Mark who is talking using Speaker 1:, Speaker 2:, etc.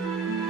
Speaker 1: thank you